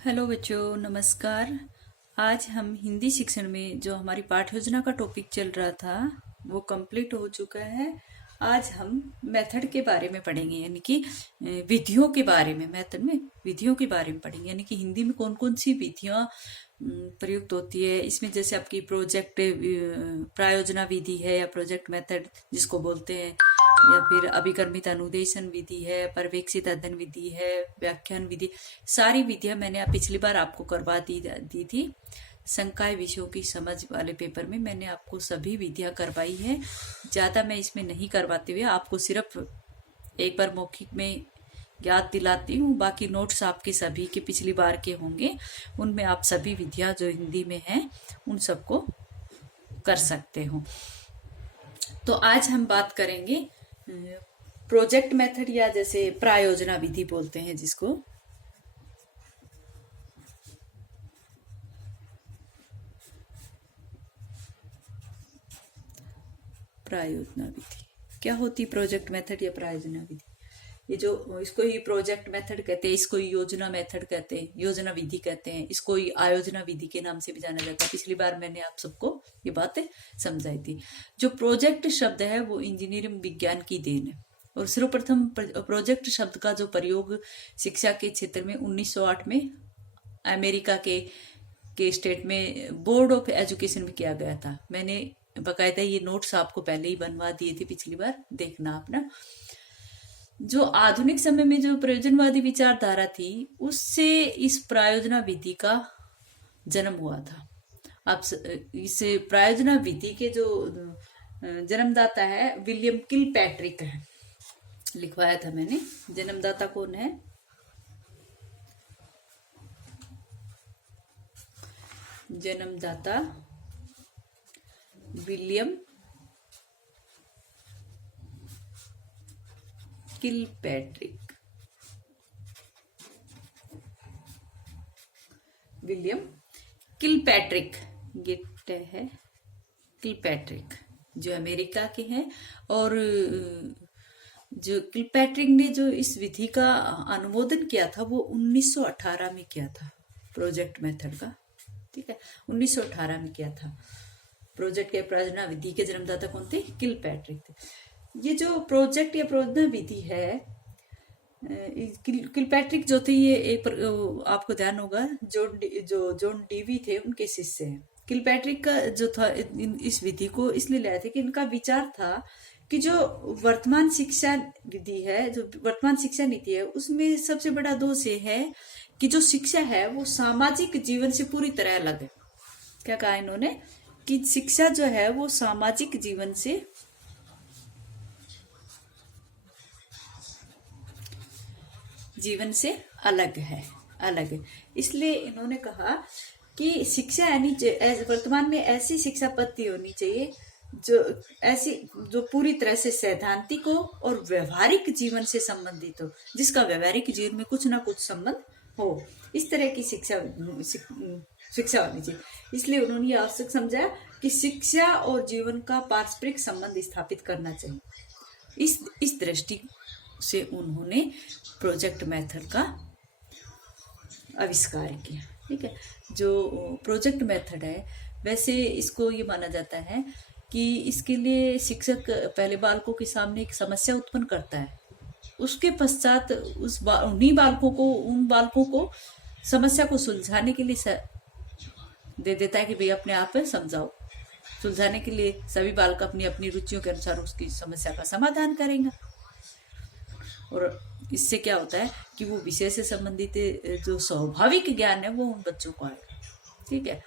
Hello बच्चों, नमस्कार। आज हम हिंदी शिक्षण में जो हमारी पाठ्य योजना का टॉपिक चल रहा था वो कंप्लीट हो चुका है। आज हम मेथड के बारे में पढ़ेंगे, यानी कि विधियों के बारे में। मेथड में विधियों के बारे में पढ़ेंगे, यानी कि हिंदी में कौन कौन सी विधियां प्रयुक्त होती है। इसमें जैसे आपकी प्रोजेक्ट प्रायोजना विधि है या प्रोजेक्ट मेथड जिसको बोलते हैं, या फिर अभिक्रमित अनुदेशन विधि है, पर्यवेक्षित अध्ययन विधि है, व्याख्यान विधि। सारी विधियां मैंने पिछली बार आपको करवा दी थी। संकाय विषयों की समझ वाले पेपर में मैंने आपको सभी विधियां करवाई है। ज्यादा मैं इसमें नहीं करवाते हुए आपको सिर्फ एक बार मौखिक में याद दिलाती हूँ। बाकी नोट्स आपके सभी के पिछली बार के होंगे, उनमें आप सभी विधियां जो हिंदी में हैं उन सबको कर सकते हो। तो आज हम बात करेंगे प्रोजेक्ट मेथड, या जैसे प्रायोजना विधि बोलते हैं जिसको। प्रायोजना विधि क्या होती? प्रोजेक्ट मेथड या प्रायोजना विधि, ये जो इसको ही प्रोजेक्ट मेथड कहते हैं, इसको ही योजना मेथड कहते हैं, योजना विधि कहते हैं, इसको ही आयोजना विधि के नाम से भी जाना जाता है। पिछली बार मैंने आप सबको ये बातें समझाई थी। जो प्रोजेक्ट शब्द है वो इंजीनियरिंग विज्ञान की देन है, और सर्वप्रथम प्रोजेक्ट शब्द का जो प्रयोग शिक्षा के क्षेत्र में 1908 में अमेरिका के स्टेट में बोर्ड ऑफ एजुकेशन में किया गया था। मैंने बकायदा ये नोट्स आपको पहले ही बनवा दिए थे, पिछली बार देखना अपना। जो आधुनिक समय में जो प्रयोजनवादी विचारधारा थी, उससे इस प्रायोजना विधि का जन्म हुआ था। अब इस प्रायोजना विधि के जो जन्मदाता है विलियम किलपैट्रिक है, लिखवाया था मैंने। जन्मदाता कौन है? जन्मदाता विलियम किलपैट्रिक। विलियम किलपैट्रिक गिट है, किलपैट्रिक जो अमेरिका के हैं। और जो किलपैट्रिक ने जो इस विधि का अनुमोदन किया था वो 1918 में किया था, प्रोजेक्ट मेथड का। ठीक है, 1918 में किया था। प्रोजेक्ट के प्रायोजना विधि के जन्मदाता कौन थे? किलपैट्रिक थे। ये जो प्रोजेक्ट या प्रायोजना विधि है, किलपैट्रिक जो थे ये एक आपको ध्यान होगा जॉन डीवी थे, उनके शिष्य हैं। किलपैट्रिक का जो था इस विधि को इसलिए लाए थे कि इनका विचार था कि जो वर्तमान शिक्षा विधि है, जो वर्तमान शिक्षा नीति है, उसमें सबसे बड़ा दोष ये है कि जो शिक्षा है वो सामाजिक जीवन से पूरी तरह अलग है। क्या कहा इन्होंने? कि शिक्षा जो है वो सामाजिक जीवन से अलग है। इसलिए इन्होंने कहा कि शिक्षा यानी वर्तमान में ऐसी शिक्षा पद्धति होनी चाहिए जो पूरी तरह से सैद्धांतिक हो और व्यवहारिक जीवन से संबंधित हो, जिसका व्यवहारिक जीवन में कुछ ना कुछ संबंध हो। इस तरह की शिक्षा होनी चाहिए। इसलिए उन्होंने ये आवश्यक समझा कि शिक्षा और जीवन का पारस्परिक संबंध स्थापित करना चाहिए। इस दृष्टि से उन्होंने प्रोजेक्ट मेथड का आविष्कार किया। ठीक है, जो प्रोजेक्ट मेथड है, वैसे इसको ये माना जाता है कि इसके लिए शिक्षक पहले बालकों के सामने एक समस्या उत्पन्न करता है, उसके पश्चात उन बालकों को समस्या को सुलझाने के लिए दे देता है कि भाई अपने आप समझाओ। सुलझाने के लिए सभी बालक अपनी अपनी रुचियों के अनुसार उसकी समस्या का समाधान करेंगे, और इससे क्या होता है कि वो विषय से संबंधित जो स्वाभाविक ज्ञान है वो उन बच्चों को आएगा। ठीक है,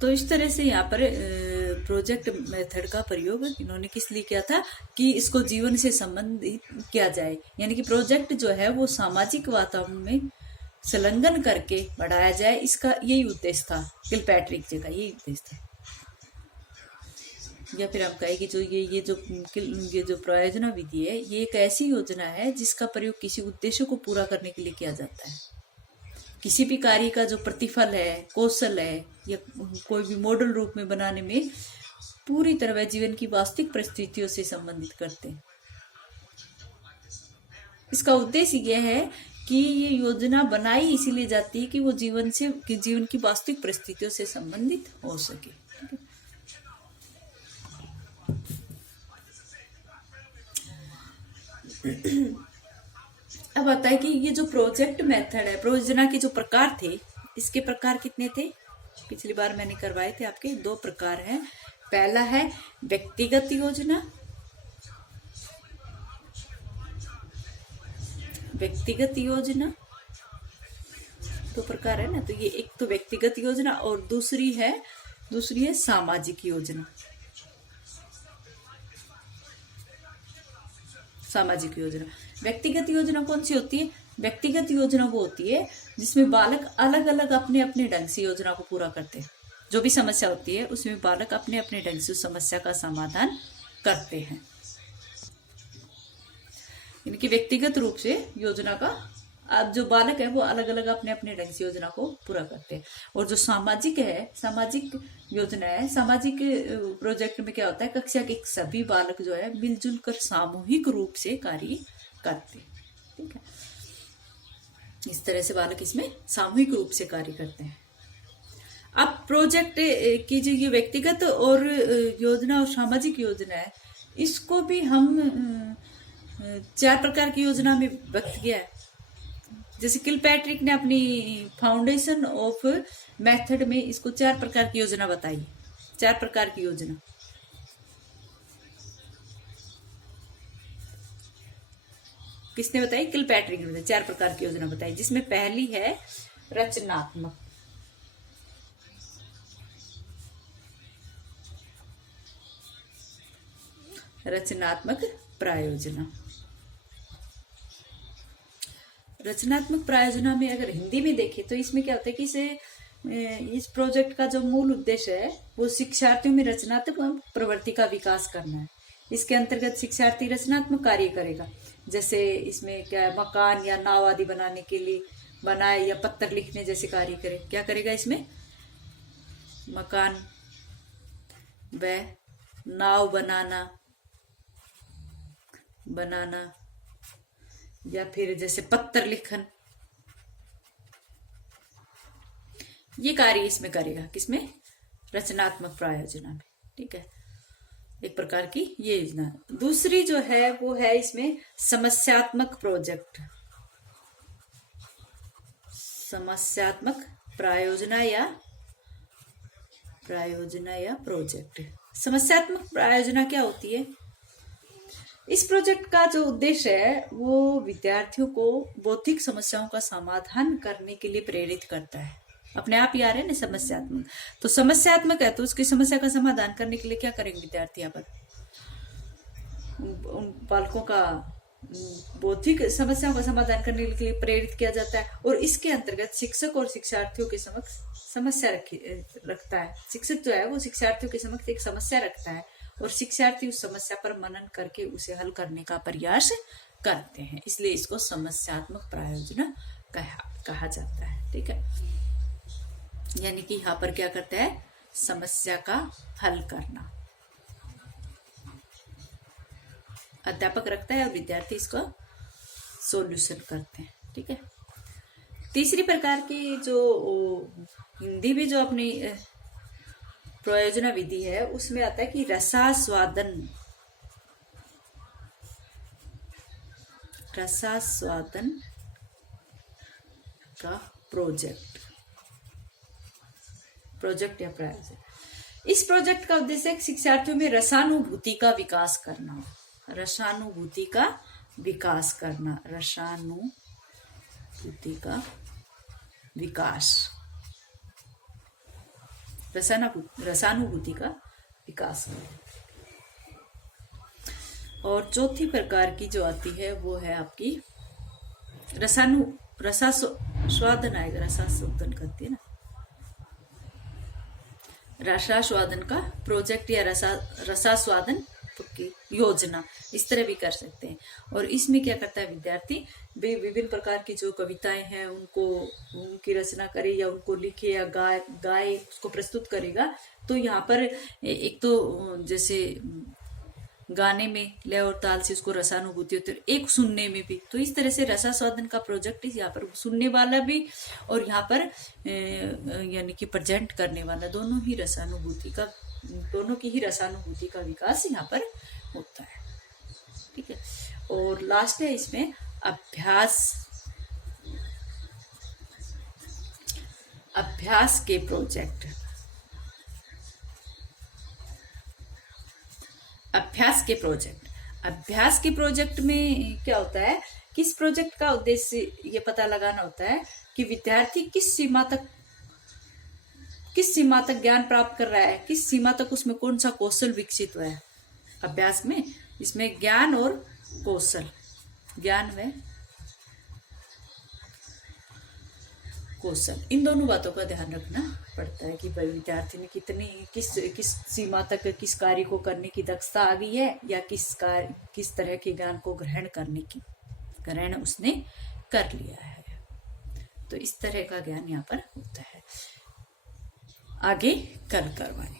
तो इस तरह से यहाँ पर प्रोजेक्ट मेथड का प्रयोग इन्होंने किस लिए किया था कि इसको जीवन से संबंधित किया जाए, यानी कि प्रोजेक्ट जो है वो सामाजिक वातावरण में संलग्न करके बढ़ाया जाए। इसका यही उद्देश्य था, किलपैट्रिक जी का यही उद्देश्य था। या फिर हम कहें कि जो ये जो प्रायोजना विधि है, ये एक ऐसी योजना है जिसका प्रयोग किसी उद्देश्य को पूरा करने के लिए किया जाता है। किसी भी कार्य का जो प्रतिफल है, कौशल है, या कोई भी मॉडल रूप में बनाने में पूरी तरह जीवन की वास्तविक परिस्थितियों से संबंधित करते हैं। इसका उद्देश्य यह है कि ये योजना बनाई इसीलिए जाती है कि वो जीवन की वास्तविक परिस्थितियों से संबंधित हो सके। अब आता है कि ये जो प्रोजेक्ट मेथड है, परियोजना के जो प्रकार थे, इसके प्रकार कितने थे? पिछली बार मैंने करवाए थे आपके, 2 प्रकार हैं। पहला है व्यक्तिगत योजना, व्यक्तिगत योजना 2 प्रकार है ना, तो ये एक तो व्यक्तिगत योजना और दूसरी है सामाजिक योजना। सामाजिक योजना, व्यक्तिगत योजना कौन सी होती है? व्यक्तिगत योजना वो होती है जिसमें बालक अलग अलग अपने अपने ढंग से योजना को पूरा करते हैं। जो भी समस्या होती है उसमें बालक अपने अपने ढंग से उस समस्या का समाधान करते हैं। इनकी व्यक्तिगत रूप से योजना का अब जो बालक है वो अलग अलग अपने अपने ढंग से योजना को पूरा करते हैं। और जो सामाजिक योजना है, सामाजिक प्रोजेक्ट में क्या होता है, कक्षा के सभी बालक जो है मिलजुल कर सामूहिक रूप से कार्य करते हैं। ठीक है, इस तरह से बालक इसमें सामूहिक रूप से कार्य करते हैं। अब प्रोजेक्ट की जो ये व्यक्तिगत और योजना और सामाजिक योजना है, इसको भी हम 4 प्रकार की योजना में व्यक्त किया है। जैसे किलपैट्रिक ने अपनी फाउंडेशन ऑफ मेथड में इसको 4 प्रकार की योजना बताई। 4 प्रकार की योजना, किसने बताई? किलपैट्रिक ने 4 प्रकार की योजना बताई, जिसमें पहली है रचनात्मक। रचनात्मक प्रायोजना। रचनात्मक प्रायोजना में अगर हिंदी में देखें तो इसमें क्या होता है कि इस प्रोजेक्ट का जो मूल उद्देश्य है वो शिक्षार्थियों में रचनात्मक प्रवृत्ति का विकास करना है। इसके अंतर्गत शिक्षार्थी रचनात्मक कार्य करेगा। जैसे इसमें क्या है, मकान या नाव आदि बनाने के लिए बनाए या पत्र लिखने जैसे कार्य करे। क्या करेगा इसमें? मकान व नाव बनाना या फिर जैसे पत्र लिखन, ये कार्य इसमें करेगा। किसमें? रचनात्मक प्रायोजना में। ठीक है, एक प्रकार की ये योजना। दूसरी जो है वो है इसमें समस्यात्मक प्रोजेक्ट, समस्यात्मक प्रायोजना या प्रोजेक्ट। समस्यात्मक प्रायोजना क्या होती है? इस प्रोजेक्ट का जो उद्देश्य है वो विद्यार्थियों को बौद्धिक समस्याओं का समाधान करने के लिए प्रेरित करता है। अपने आप ही आ रहे हैं ना समस्यात्मक, तो समस्यात्मक है तो उसकी समस्या का समाधान करने के लिए क्या करेंगे विद्यार्थी? यहाँ पर उन बालकों का बौद्धिक समस्याओं का समाधान करने के लिए प्रेरित किया जाता है। और इसके अंतर्गत शिक्षक और शिक्षार्थियों के समक्ष समस्या रखता है। शिक्षक जो है वो शिक्षार्थियों के समक्ष एक समस्या रखता है और शिक्षार्थी उस समस्या पर मनन करके उसे हल करने का प्रयास करते हैं। इसलिए इसको समस्यात्मक प्रायोजना कहा जाता है। ठीक है, यानी कि यहाँ पर क्या करता है? समस्या का हल करना अध्यापक रखता है और विद्यार्थी इसको सॉल्यूशन करते हैं। ठीक है, तीसरी प्रकार की जो हिंदी में जो अपनी प्रयोजना विधि है उसमें आता है कि रसास्वादन का प्रोजेक्ट या प्रायोजन। इस प्रोजेक्ट का उद्देश्य शिक्षार्थियों में रसानुभूति का विकास करना। रसानुभूति का विकास, रसानुभूति का विकास। और चौथी प्रकार की जो आती है वो है आपकी रसास्वादन आएगा, रसास्वादन करती है ना, रसास्वादन का प्रोजेक्ट या रसास्वादन की योजना, इस तरह भी कर सकते हैं। और इसमें क्या करता है विद्यार्थी? विभिन्न प्रकार की जो कविताएं हैं उनकी रचना करे या उनको लिखे या गाए उसको प्रस्तुत करेगा। तो यहाँ पर एक तो जैसे गाने में लय और ताल से उसको रसानुभूति होती है, एक सुनने में भी। तो इस तरह से रसास्वादन का प्रोजेक्ट यहाँ पर सुनने वाला भी और यहाँ पर यानी कि प्रेजेंट करने वाला दोनों की ही रसानुभूति का विकास यहाँ पर होता है। ठीक है। और लास्ट है इसमें अभ्यास के प्रोजेक्ट। अभ्यास के प्रोजेक्ट में क्या होता है कि इस प्रोजेक्ट का उद्देश्य ये पता लगाना होता है कि विद्यार्थी किस सीमा तक ज्ञान प्राप्त कर रहा है, किस सीमा तक उसमें कौन सा कौशल विकसित हुआ है। अभ्यास में इसमें ज्ञान और कौशल, ज्ञान व कौशल, इन दोनों बातों का ध्यान रखना पड़ता है कि भाई विद्यार्थी ने किस सीमा तक किस कार्य को करने की दक्षता आ गई है, या किस तरह के ज्ञान को ग्रहण उसने कर लिया है। तो इस तरह का ज्ञान यहाँ पर होता है। आगे कल करवाएंगे।